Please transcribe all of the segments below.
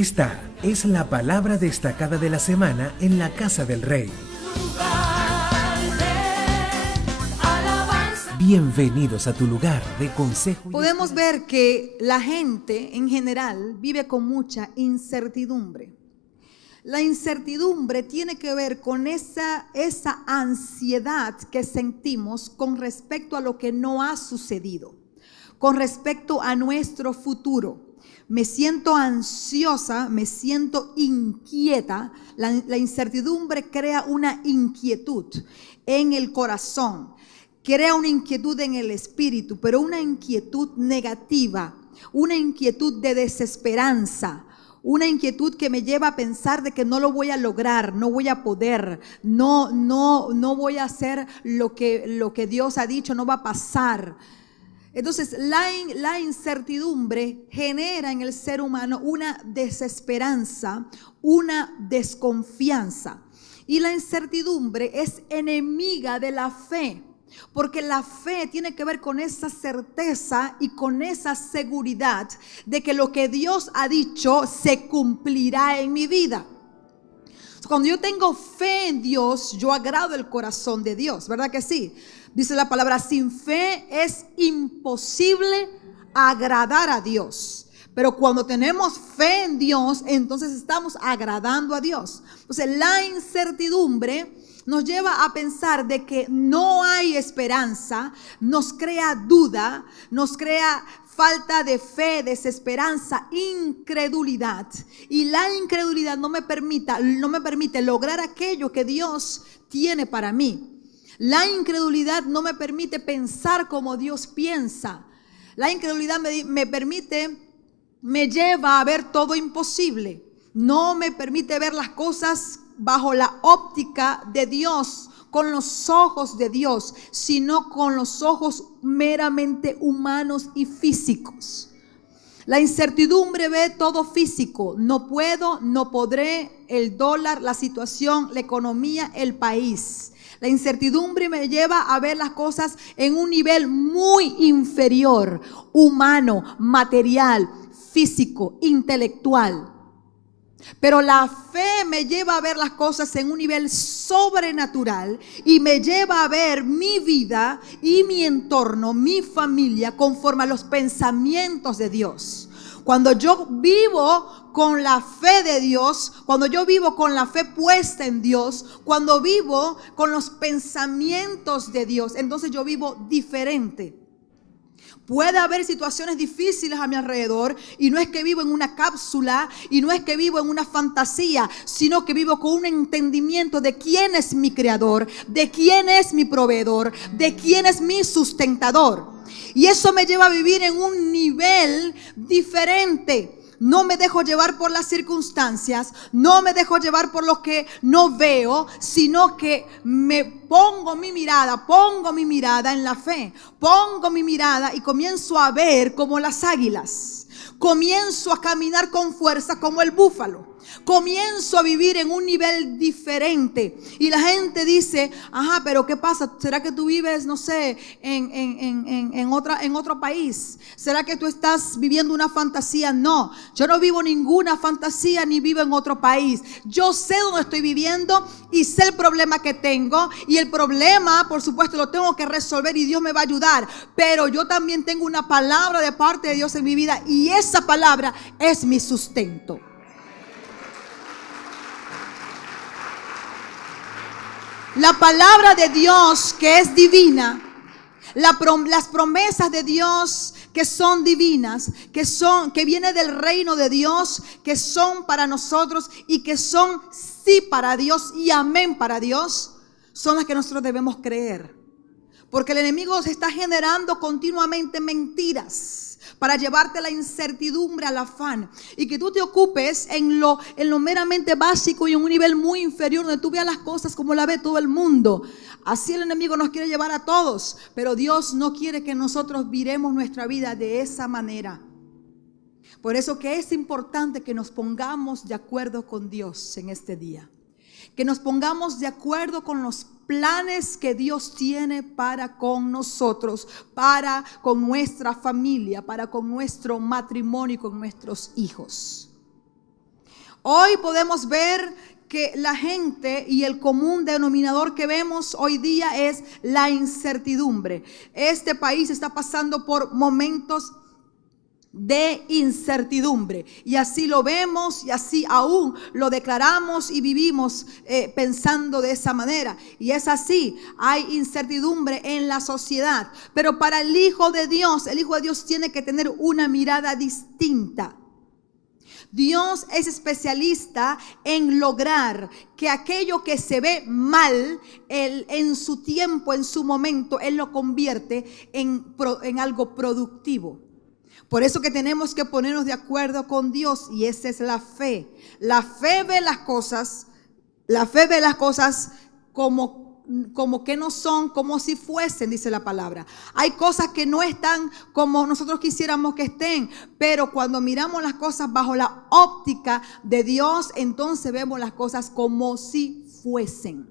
Esta es la palabra destacada de la semana en la Casa del Rey. Bienvenidos a tu lugar de consejo. Podemos ver que la gente en general vive con mucha incertidumbre. La incertidumbre tiene que ver con esa ansiedad que sentimos con respecto a lo que no ha sucedido, con respecto a nuestro futuro. Me siento ansiosa, me siento inquieta. La incertidumbre crea una inquietud en el corazón, crea una inquietud en el espíritu, pero una inquietud negativa, una inquietud de desesperanza, una inquietud que me lleva a pensar de que no lo voy a lograr, no voy a poder, no voy a hacer lo que Dios ha dicho, no va a pasar. Entonces la incertidumbre genera en el ser humano una desesperanza, una desconfianza. Y la incertidumbre es enemiga de la fe, porque la fe tiene que ver con esa certeza y con esa seguridad de que lo que Dios ha dicho se cumplirá en mi vida. Cuando yo tengo fe en Dios, yo agrado el corazón de Dios, ¿verdad que sí? Dice la palabra, sin fe es imposible agradar a Dios. Pero cuando tenemos fe en Dios, entonces estamos agradando a Dios. Entonces la incertidumbre nos lleva a pensar de que no hay esperanza, nos crea duda, nos crea falta de fe, desesperanza, incredulidad. Y la incredulidad no me permite lograr aquello que Dios tiene para mí. La incredulidad no me permite pensar como Dios piensa. La incredulidad me lleva a ver todo imposible. No me permite ver las cosas bajo la óptica de Dios, con los ojos de Dios, sino con los ojos meramente humanos y físicos. La incertidumbre ve todo físico. No puedo, no podré, el dólar, la situación, la economía, el país. La incertidumbre me lleva a ver las cosas en un nivel muy inferior, humano, material, físico, intelectual. Pero la fe me lleva a ver las cosas en un nivel sobrenatural y me lleva a ver mi vida y mi entorno, mi familia, conforme a los pensamientos de Dios. Cuando yo vivo con la fe de Dios, cuando yo vivo con la fe puesta en Dios, cuando vivo con los pensamientos de Dios, entonces yo vivo diferente. Puede haber situaciones difíciles a mi alrededor y no es que vivo en una cápsula y no es que vivo en una fantasía, sino que vivo con un entendimiento de quién es mi creador, de quién es mi proveedor, de quién es mi sustentador. Y eso me lleva a vivir en un nivel diferente. No me dejo llevar por las circunstancias, no me dejo llevar por lo que no veo, sino que me pongo mi mirada en la fe, pongo mi mirada y comienzo a ver como las águilas, comienzo a caminar con fuerza como el búfalo. Comienzo a vivir en un nivel diferente. Y la gente dice, ajá, pero ¿qué pasa? ¿Será que tú vives, no sé, en otro país? ¿Será que tú estás viviendo una fantasía? No, yo no vivo ninguna fantasía ni vivo en otro país. Yo sé dónde estoy viviendo y sé el problema que tengo. Y el problema, por supuesto, lo tengo que resolver y Dios me va a ayudar. Pero yo también tengo una palabra de parte de Dios en mi vida y esa palabra es mi sustento. La palabra de Dios que es divina, las promesas de Dios que son divinas, que viene del reino de Dios, que son para nosotros y que son sí para Dios y amén para Dios, son las que nosotros debemos creer. Porque el enemigo se está generando continuamente mentiras para llevarte la incertidumbre, al afán, y que tú te ocupes en lo meramente básico y en un nivel muy inferior, donde tú veas las cosas como la ve todo el mundo. Así el enemigo nos quiere llevar a todos, pero Dios no quiere que nosotros viremos nuestra vida de esa manera. Por eso que es importante que nos pongamos de acuerdo con Dios en este día. Que nos pongamos de acuerdo con los planes que Dios tiene para con nosotros, para con nuestra familia, para con nuestro matrimonio y con nuestros hijos. Hoy podemos ver que la gente y el común denominador que vemos hoy día es la incertidumbre. Este país está pasando por momentos de incertidumbre, y así lo vemos y así aún lo declaramos y vivimos pensando de esa manera. Y es así, hay incertidumbre en la sociedad, pero para el Hijo de Dios tiene que tener una mirada distinta. Dios es especialista en lograr que aquello que se ve mal, Él en su tiempo, en su momento, Él lo convierte en algo productivo. Por eso que tenemos que ponernos de acuerdo con Dios, y esa es la fe. La fe ve las cosas como que no son, como si fuesen, dice la palabra. Hay cosas que no están como nosotros quisiéramos que estén, pero cuando miramos las cosas bajo la óptica de Dios, entonces vemos las cosas como si fuesen.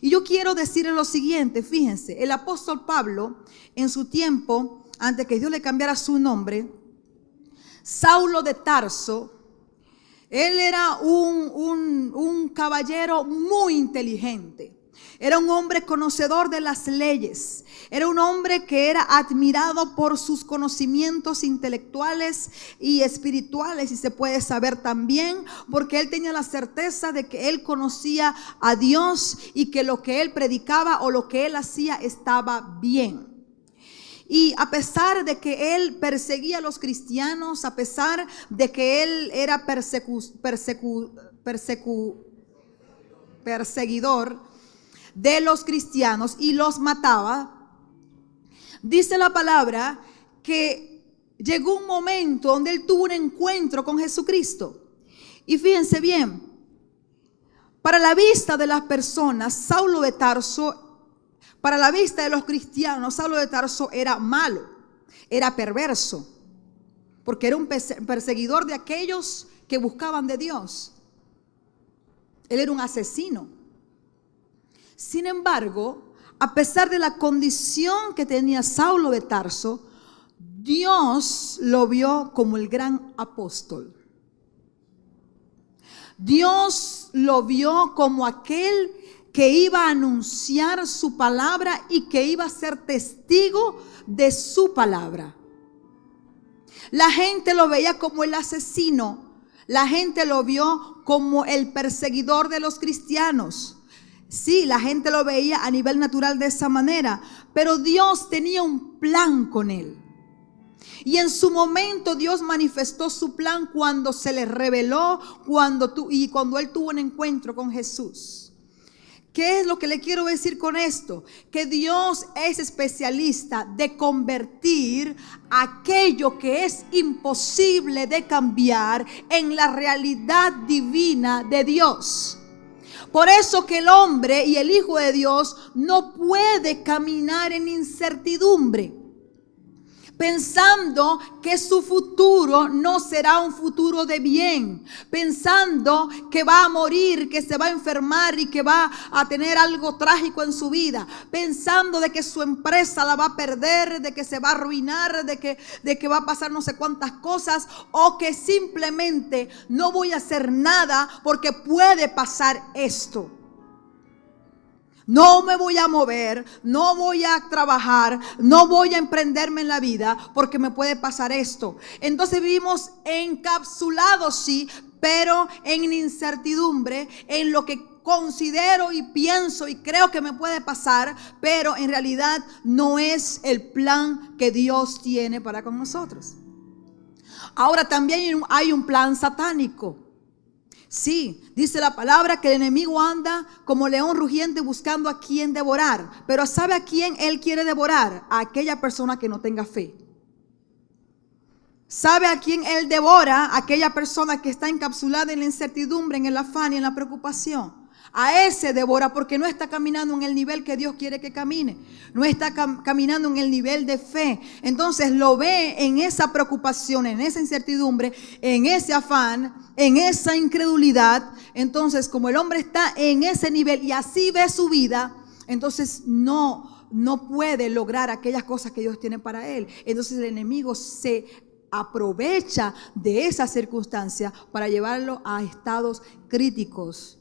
Y yo quiero decirles lo siguiente, fíjense, el apóstol Pablo en su tiempo, antes que Dios le cambiara su nombre, Saulo de Tarso, él era un caballero muy inteligente. Era un hombre conocedor de las leyes. Era un hombre que era admirado por sus conocimientos intelectuales y espirituales, y se puede saber también porque él tenía la certeza de que él conocía a Dios y que lo que él predicaba o lo que él hacía estaba bien. Y a pesar de que él perseguía a los cristianos, a pesar de que él era perseguidor de los cristianos y los mataba, dice la palabra que llegó un momento donde él tuvo un encuentro con Jesucristo. Y fíjense bien, para la vista de las personas, Saulo de Tarso, para la vista de los cristianos, Saulo de Tarso era malo, era perverso, porque era un perseguidor de aquellos que buscaban de Dios. Él era un asesino. Sin embargo, a pesar de la condición que tenía Saulo de Tarso, Dios lo vio como el gran apóstol. Dios lo vio como aquel que iba a anunciar su palabra y que iba a ser testigo de su palabra. La gente lo veía como el asesino, la gente lo vio como el perseguidor de los cristianos. Sí, la gente lo veía a nivel natural de esa manera, pero Dios tenía un plan con él. Y en su momento Dios manifestó su plan cuando se le reveló, cuando él tuvo un encuentro con Jesús. ¿Qué es lo que le quiero decir con esto? Que Dios es especialista de convertir aquello que es imposible de cambiar en la realidad divina de Dios. Por eso que el hombre y el Hijo de Dios no puede caminar en incertidumbre, pensando que su futuro no será un futuro de bien, pensando que va a morir, que se va a enfermar y que va a tener algo trágico en su vida, pensando de que su empresa la va a perder, de que se va a arruinar, de que va a pasar no sé cuántas cosas, o que simplemente no voy a hacer nada porque puede pasar esto. No me voy a mover, no voy a trabajar, no voy a emprenderme en la vida porque me puede pasar esto. Entonces vivimos encapsulados, sí, pero en incertidumbre, en lo que considero y pienso y creo que me puede pasar, pero en realidad no es el plan que Dios tiene para con nosotros. Ahora también hay un plan satánico. Sí, dice la palabra que el enemigo anda como león rugiente buscando a quien devorar. Pero ¿sabe a quién él quiere devorar? A aquella persona que no tenga fe. ¿Sabe a quién él devora? A aquella persona que está encapsulada en la incertidumbre, en el afán y en la preocupación. A ese devora porque no está caminando en el nivel que Dios quiere que camine. No está caminando en el nivel de fe. Entonces lo ve en esa preocupación, en esa incertidumbre, en ese afán, en esa incredulidad. Entonces como el hombre está en ese nivel y así ve su vida, entonces no puede lograr aquellas cosas que Dios tiene para él. Entonces el enemigo se aprovecha de esa circunstancia para llevarlo a estados críticos.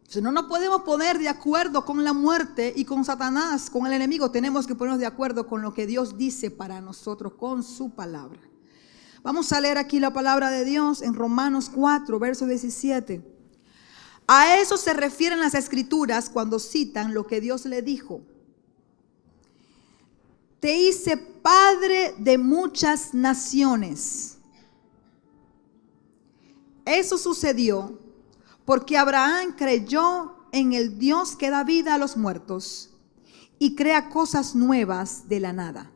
Entonces, no nos podemos poner de acuerdo con la muerte y con Satanás, con el enemigo. Tenemos que ponernos de acuerdo con lo que Dios dice para nosotros, con su palabra. Vamos a leer aquí la palabra de Dios en Romanos 4, verso 17. A eso se refieren las escrituras cuando citan lo que Dios le dijo. Te hice padre de muchas naciones. Eso sucedió porque Abraham creyó en el Dios que da vida a los muertos y crea cosas nuevas de la nada.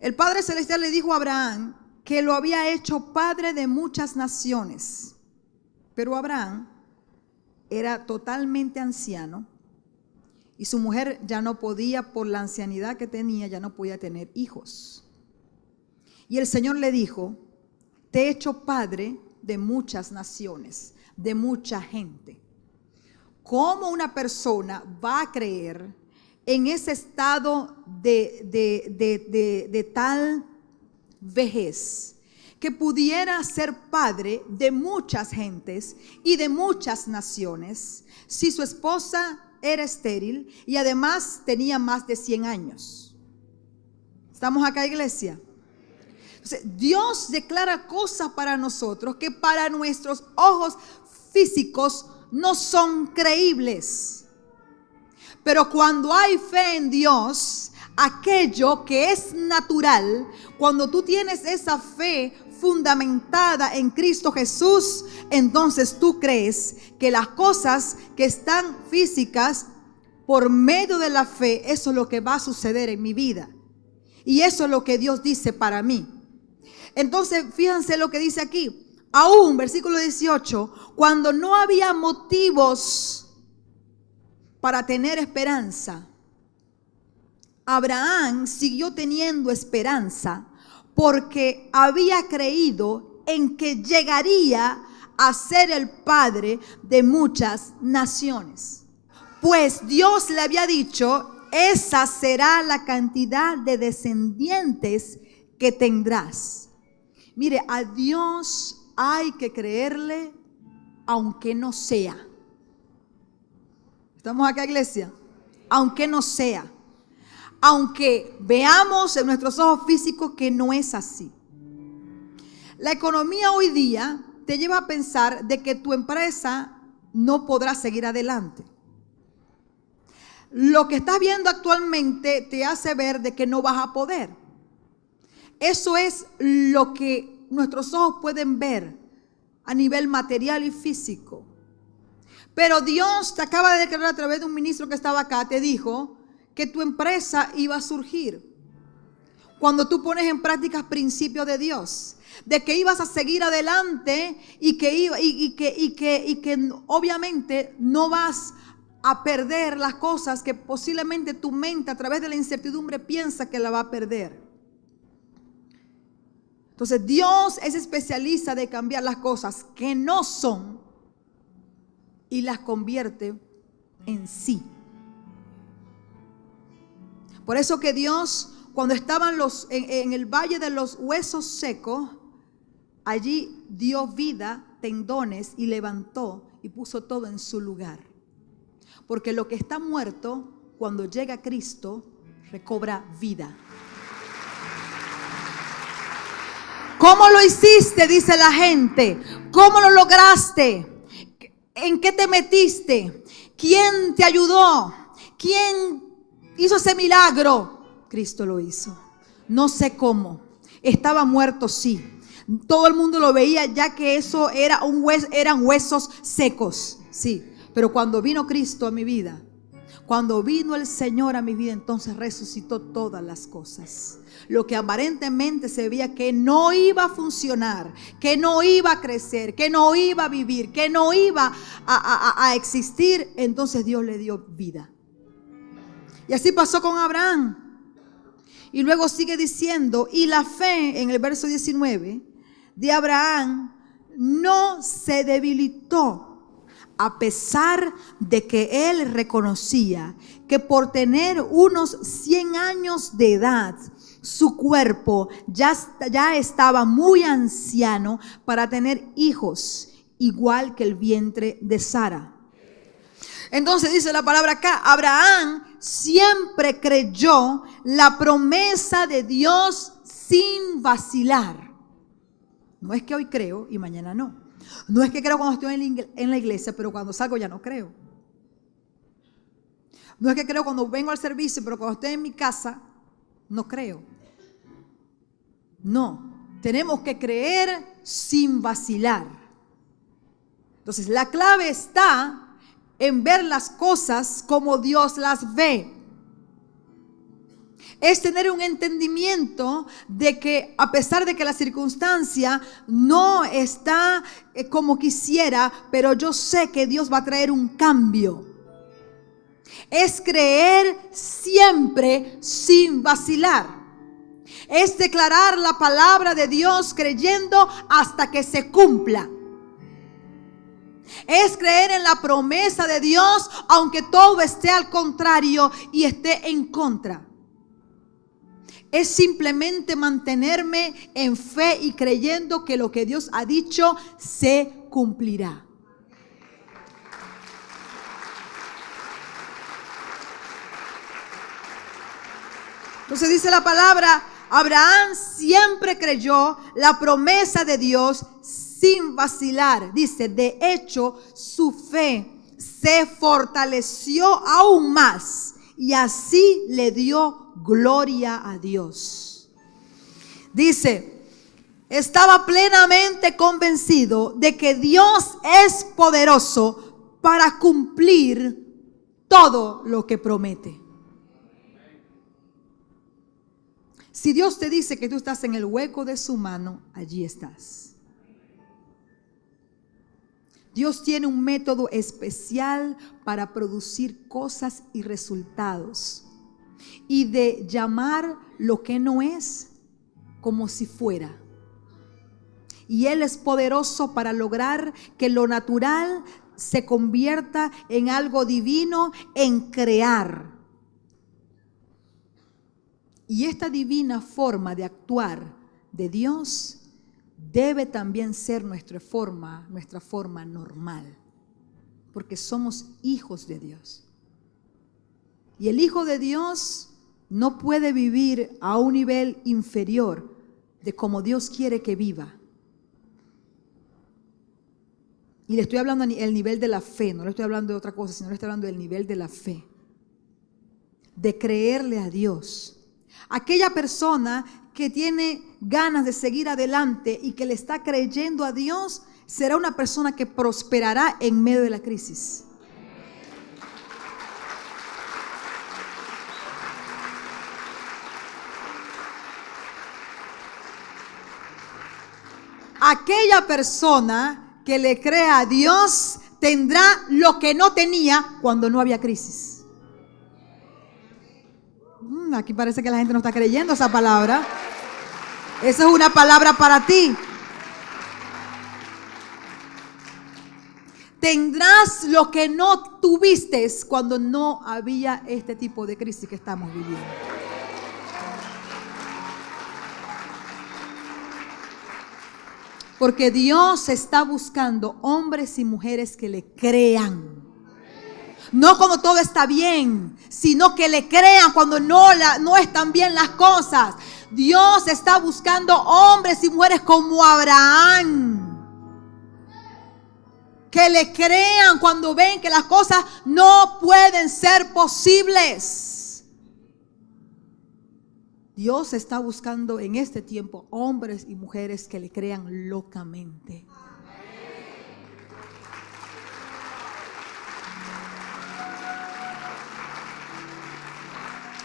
El Padre Celestial le dijo a Abraham que lo había hecho padre de muchas naciones. Pero Abraham era totalmente anciano y su mujer ya no podía, por la ancianidad que tenía, ya no podía tener hijos. Y el Señor le dijo, te he hecho padre de muchas naciones, de mucha gente. ¿Cómo una persona va a creer en ese estado de tal vejez que pudiera ser padre de muchas gentes y de muchas naciones si su esposa era estéril y además tenía más de 100 años? ¿Estamos acá, iglesia? Entonces, Dios declara cosas para nosotros que para nuestros ojos físicos no son creíbles. Pero cuando hay fe en Dios, aquello que es natural, cuando tú tienes esa fe fundamentada en Cristo Jesús, entonces tú crees que las cosas que están físicas, por medio de la fe, eso es lo que va a suceder en mi vida. Y eso es lo que Dios dice para mí. Entonces, fíjense lo que dice aquí. Aún, versículo 18, cuando no había motivos para tener esperanza, Abraham siguió teniendo esperanza porque había creído en que llegaría a ser el padre de muchas naciones. Pues Dios le había dicho, esa será la cantidad de descendientes que tendrás. Mire, a Dios hay que creerle aunque no sea. ¿Estamos acá, iglesia? Aunque no sea. Aunque veamos en nuestros ojos físicos que no es así. La economía hoy día te lleva a pensar de que tu empresa no podrá seguir adelante. Lo que estás viendo actualmente te hace ver de que no vas a poder. Eso es lo que nuestros ojos pueden ver a nivel material y físico. Pero Dios te acaba de declarar a través de un ministro que estaba acá, te dijo que tu empresa iba a surgir cuando tú pones en práctica principios de Dios, de que ibas a seguir adelante y que obviamente no vas a perder las cosas que posiblemente tu mente a través de la incertidumbre piensa que la va a perder. Entonces Dios es especialista de cambiar las cosas que no son y las convierte en sí. Por eso que Dios, cuando estaban en el valle de los huesos secos, allí dio vida, tendones y levantó y puso todo en su lugar. Porque lo que está muerto, cuando llega Cristo, recobra vida. ¿Cómo lo hiciste? Dice la gente. ¿Cómo lo lograste? ¿En qué te metiste? ¿Quién te ayudó? ¿Quién hizo ese milagro? Cristo lo hizo. No sé cómo. Estaba muerto, sí. Todo el mundo lo veía, ya que eso era eran huesos secos, sí. Pero cuando vino Cristo a mi vida, cuando vino el Señor a mi vida, entonces resucitó todas las cosas. Lo que aparentemente se veía que no iba a funcionar, que no iba a crecer, que no iba a vivir, que no iba a existir, entonces Dios le dio vida. Y así pasó con Abraham. Y luego sigue diciendo, y la fe, en el verso 19, de Abraham no se debilitó, a pesar de que él reconocía que por tener unos 100 años de edad su cuerpo ya estaba muy anciano para tener hijos, igual que el vientre de Sara. Entonces dice la palabra acá, Abraham siempre creyó la promesa de Dios sin vacilar. No es que hoy creo y mañana no. No es que creo cuando estoy en la iglesia, pero cuando salgo ya no creo. No es que creo cuando vengo al servicio, pero cuando estoy en mi casa, no creo. No, tenemos que creer sin vacilar. Entonces, la clave está en ver las cosas como Dios las ve. Es tener un entendimiento de que a pesar de que la circunstancia no está como quisiera, pero yo sé que Dios va a traer un cambio. Es creer siempre sin vacilar. Es declarar la palabra de Dios creyendo hasta que se cumpla. Es creer en la promesa de Dios aunque todo esté al contrario y esté en contra. Es simplemente mantenerme en fe y creyendo que lo que Dios ha dicho se cumplirá. Entonces dice la palabra, Abraham siempre creyó la promesa de Dios sin vacilar. Dice, de hecho, su fe se fortaleció aún más y así le dio gloria a Dios. Dice, estaba plenamente convencido de que Dios es poderoso para cumplir todo lo que promete. Si Dios te dice que tú estás en el hueco de su mano, allí estás. Dios tiene un método especial para producir cosas y resultados y de llamar lo que no es como si fuera. Y Él es poderoso para lograr que lo natural se convierta en algo divino, en crear. Y esta divina forma de actuar de Dios debe también ser nuestra forma normal, porque somos hijos de Dios. Y el Hijo de Dios no puede vivir a un nivel inferior de como Dios quiere que viva. Y le estoy hablando del nivel de la fe, no le estoy hablando de otra cosa, sino le estoy hablando del nivel de la fe, de creerle a Dios. Aquella persona que tiene ganas de seguir adelante y que le está creyendo a Dios, será una persona que prosperará en medio de la crisis. Aquella persona que le crea a Dios tendrá lo que no tenía cuando no había crisis. Aquí parece que la gente no está creyendo esa palabra. Esa es una palabra para ti. Tendrás lo que no tuviste cuando no había este tipo de crisis que estamos viviendo. Porque Dios está buscando hombres y mujeres que le crean. No cuando todo está bien, sino que le crean cuando no están bien las cosas. Dios está buscando hombres y mujeres como Abraham, que le crean cuando ven que las cosas no pueden ser posibles. Dios está buscando en este tiempo hombres y mujeres que le crean locamente.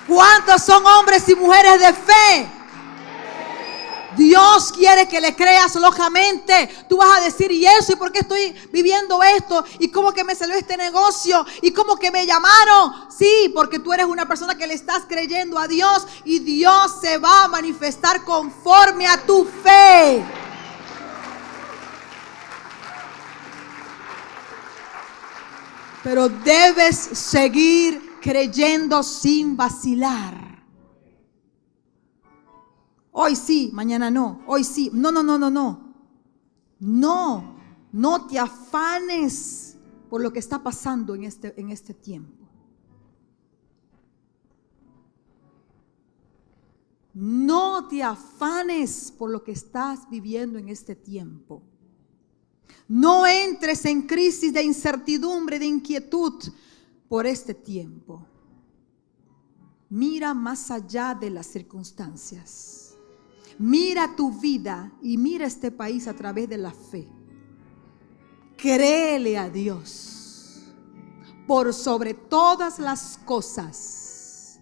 ¿Cuántos son hombres y mujeres de fe? Dios quiere que le creas locamente. Tú vas a decir, ¿y eso? ¿Y por qué estoy viviendo esto? ¿Y cómo que me salió este negocio? ¿Y cómo que me llamaron? Sí, porque tú eres una persona que le estás creyendo a Dios y Dios se va a manifestar conforme a tu fe. Pero debes seguir creyendo sin vacilar. hoy sí, mañana no, hoy sí. No, no, no, no, no. No, no te afanes por lo que está pasando en este tiempo. No te afanes por lo que estás viviendo en este tiempo. No entres en crisis de incertidumbre, de inquietud por este tiempo. Mira más allá de las circunstancias. Mira tu vida y mira este país a través de la fe. Créele a Dios por sobre todas las cosas.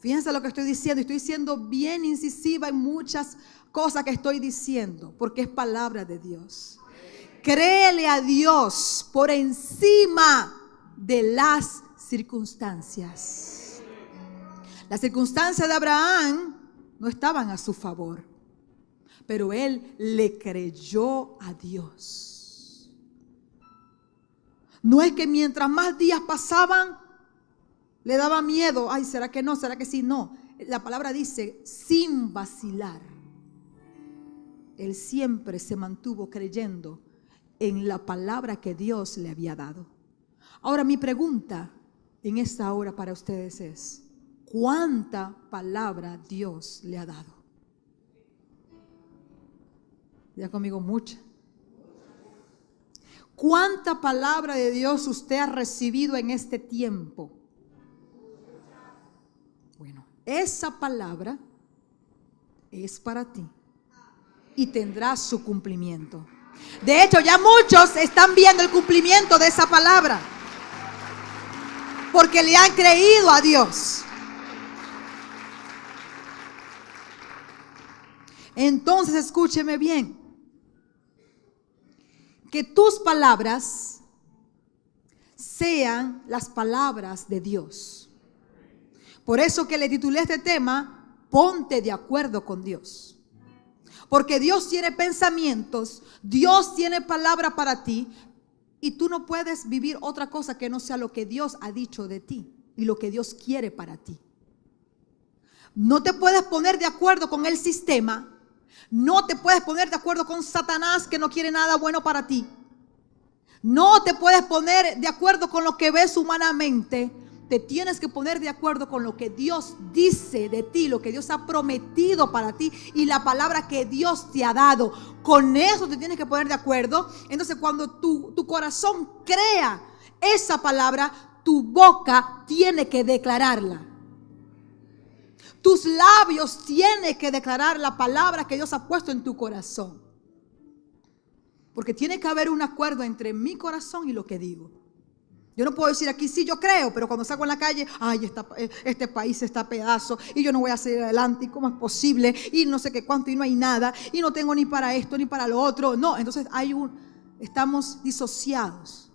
Fíjense lo que estoy diciendo. Estoy siendo bien incisiva en muchas cosas que estoy diciendo, porque es palabra de Dios. Créele a Dios por encima de las circunstancias. Las circunstancias de Abraham no estaban a su favor, pero él le creyó a Dios. No es que mientras más días pasaban, le daba miedo. Ay, ¿será que no? ¿Será que sí? No. La palabra dice, sin vacilar. Él siempre se mantuvo creyendo en la palabra que Dios le había dado. Ahora mi pregunta en esta hora para ustedes es, ¿cuánta palabra Dios le ha dado? Ya conmigo, mucha. ¿Cuánta palabra de Dios usted ha recibido en este tiempo? Bueno, esa palabra es para ti y tendrá su cumplimiento. De hecho, ya muchos están viendo el cumplimiento de esa palabra porque le han creído a Dios. Entonces, escúcheme bien. Que tus palabras sean las palabras de Dios. Por eso que le titulé este tema, ponte de acuerdo con Dios. Porque Dios tiene pensamientos, Dios tiene palabra para ti y tú no puedes vivir otra cosa que no sea lo que Dios ha dicho de ti y lo que Dios quiere para ti. No te puedes poner de acuerdo con el sistema. No te puedes poner de acuerdo con Satanás, que no quiere nada bueno para ti. No te puedes poner de acuerdo con lo que ves humanamente. Te tienes que poner de acuerdo con lo que Dios dice de ti, lo que Dios ha prometido para ti y la palabra que Dios te ha dado. Con eso te tienes que poner de acuerdo. Entonces, cuando tu corazón crea esa palabra, tu boca tiene que declararla. Tus labios tienen que declarar la palabra que Dios ha puesto en tu corazón. Porque tiene que haber un acuerdo entre mi corazón y lo que digo. Yo no puedo decir aquí, sí, yo creo, pero cuando salgo en la calle, ay, este país está a pedazo y yo no voy a salir adelante, ¿y cómo es posible? Y no sé qué cuánto y no hay nada y no tengo ni para esto ni para lo otro. No, entonces estamos disociados.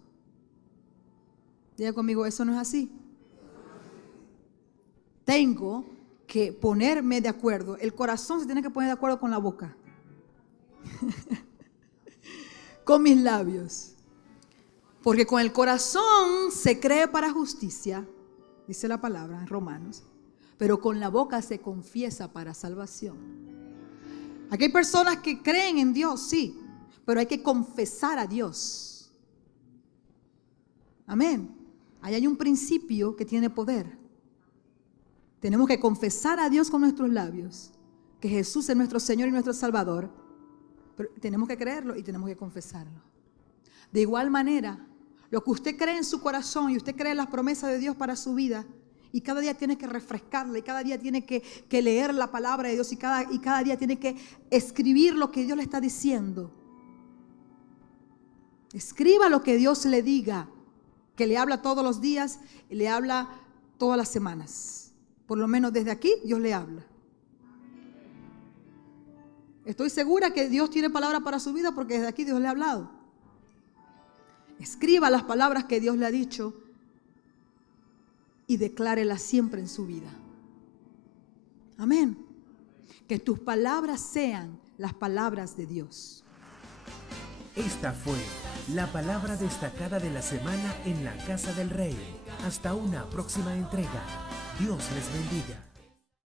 Diga conmigo, eso no es así. Tengo que ponerme de acuerdo. El corazón se tiene que poner de acuerdo con la boca. Con mis labios. Porque con el corazón se cree para justicia, dice la palabra en Romanos, pero con la boca se confiesa para salvación. Aquí hay personas que creen en Dios, sí, pero hay que confesar a Dios. Amén. Ahí hay un principio que tiene poder. Tenemos que confesar a Dios con nuestros labios, que Jesús es nuestro Señor y nuestro Salvador, pero tenemos que creerlo y tenemos que confesarlo. De igual manera, lo que usted cree en su corazón y usted cree en las promesas de Dios para su vida, y cada día tiene que refrescarla, y cada día tiene que leer la palabra de Dios, y cada día tiene que escribir lo que Dios le está diciendo. Escriba lo que Dios le diga, que le habla todos los días y le habla todas las semanas. Por lo menos desde aquí Dios le habla. Estoy segura que Dios tiene palabra para su vida porque desde aquí Dios le ha hablado. Escriba las palabras que Dios le ha dicho y declárelas siempre en su vida. Amén. Que tus palabras sean las palabras de Dios. Esta fue la palabra destacada de la semana en la Casa del Rey. Hasta una próxima entrega. Dios les bendiga.